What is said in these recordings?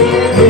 Música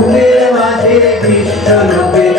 বাইরে মাঝে কৃষ্ণ লোকের